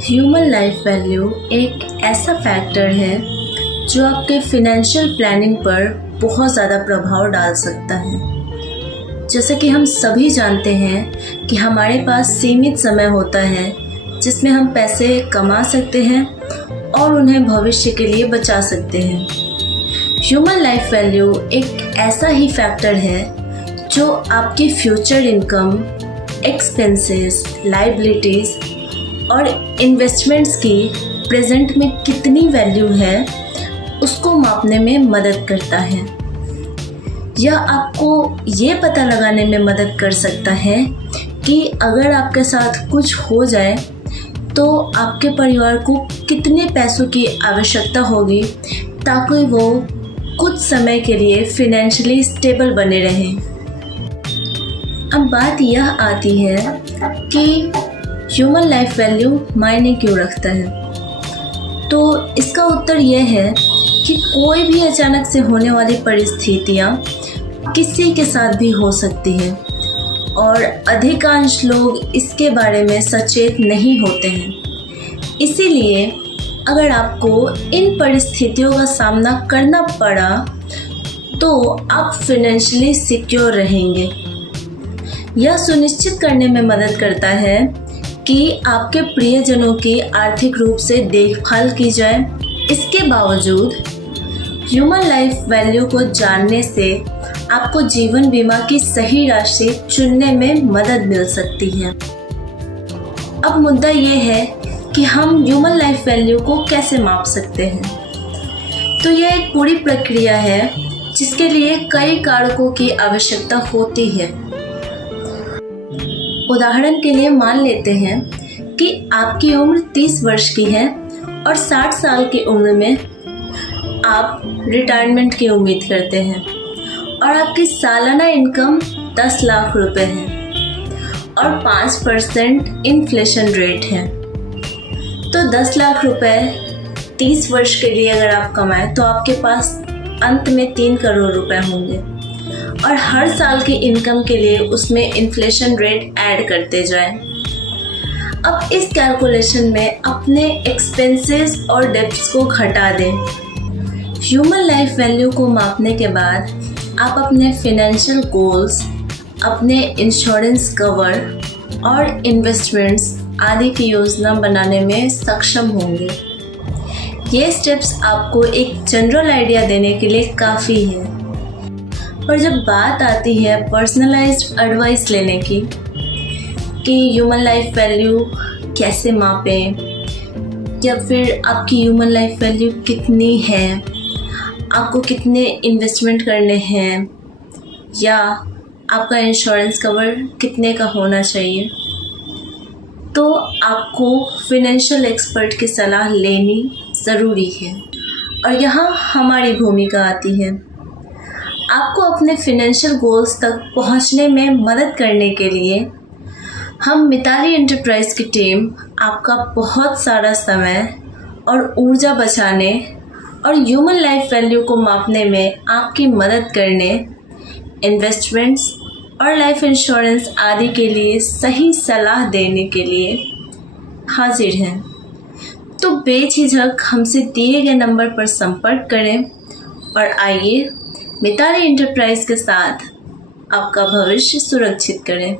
Human life value एक ऐसा factor है जो आपके फिनेंशियल प्लानिंग पर बहुत ज़्यादा प्रभाव डाल सकता है। जैसे कि हम सभी जानते हैं कि हमारे पास सीमित समय होता है जिसमें हम पैसे कमा सकते हैं और उन्हें भविष्य के लिए बचा सकते हैं। ह्यूमन लाइफ वैल्यू एक ऐसा ही फैक्टर है जो आपकी फ्यूचर इनकम, एक्सपेंसेस, लायबिलिटीज़ और इन्वेस्टमेंट्स की प्रेजेंट में कितनी वैल्यू है उसको मापने में मदद करता है। यह आपको ये पता लगाने में मदद कर सकता है कि अगर आपके साथ कुछ हो जाए तो आपके परिवार को कितने पैसों की आवश्यकता होगी ताकि वो कुछ समय के लिए फिनेंशियली स्टेबल बने रहें। अब बात यह आती है कि ह्यूमन लाइफ वैल्यू मायने क्यों रखता है। तो इसका उत्तर यह है कि कोई भी अचानक से होने वाली परिस्थितियाँ किसी के साथ भी हो सकती हैं और अधिकांश लोग इसके बारे में सचेत नहीं होते हैं। इसीलिए अगर आपको इन परिस्थितियों का सामना करना पड़ा तो आप फिनेंशियली सिक्योर रहेंगे। यह सुनिश्चित करने में मदद करता है कि आपके प्रियजनों की आर्थिक रूप से देखभाल की जाए। इसके बावजूद ह्यूमन लाइफ वैल्यू को जानने से आपको जीवन बीमा की सही राशि चुनने में मदद मिल सकती है। अब मुद्दा ये है कि हम ह्यूमन लाइफ वैल्यू को कैसे माप सकते हैं। तो यह एक पूरी प्रक्रिया है जिसके लिए कई कारकों की आवश्यकता होती है। उदाहरण के लिए मान लेते हैं कि आपकी उम्र 30 वर्ष की है और 60 साल की उम्र में आप रिटायरमेंट की उम्मीद करते हैं और आपकी सालाना इनकम 10 लाख रुपए है और 5% इन्फ्लेशन रेट है। तो 10 लाख रुपए 30 वर्ष के लिए अगर आप कमाएं तो आपके पास अंत में 3 करोड़ रुपए होंगे और हर साल की इनकम के लिए उसमें इन्फ्लेशन रेट ऐड करते जाएं। अब इस कैलकुलेशन में अपने एक्सपेंसेस और डेब्ट्स को घटा दें। ह्यूमन लाइफ वैल्यू को मापने के बाद आप अपने फिनेंशियल गोल्स, अपने इंश्योरेंस कवर और इन्वेस्टमेंट्स आदि की योजना बनाने में सक्षम होंगे। ये स्टेप्स आपको एक जनरल आइडिया देने के लिए काफ़ी है। पर जब बात आती है पर्सनलाइज्ड एडवाइस लेने की कि ह्यूमन लाइफ वैल्यू कैसे मापें या फिर आपकी ह्यूमन लाइफ वैल्यू कितनी है, आपको कितने इन्वेस्टमेंट करने हैं या आपका इंश्योरेंस कवर कितने का होना चाहिए, तो आपको फिनेंशियल एक्सपर्ट की सलाह लेनी ज़रूरी है। और यहाँ हमारी भूमिका आती है। आपको अपने फिनेंशियल गोल्स तक पहुंचने में मदद करने के लिए हम मिताली एंटरप्राइज की टीम आपका बहुत सारा समय और ऊर्जा बचाने और ह्यूमन लाइफ वैल्यू को मापने में आपकी मदद करने, इन्वेस्टमेंट्स और लाइफ इंश्योरेंस आदि के लिए सही सलाह देने के लिए हाजिर हैं। तो बेझिझक हमसे दिए गए नंबर पर संपर्क करें और आइए मिताली एंटरप्राइज के साथ आपका भविष्य सुरक्षित करें।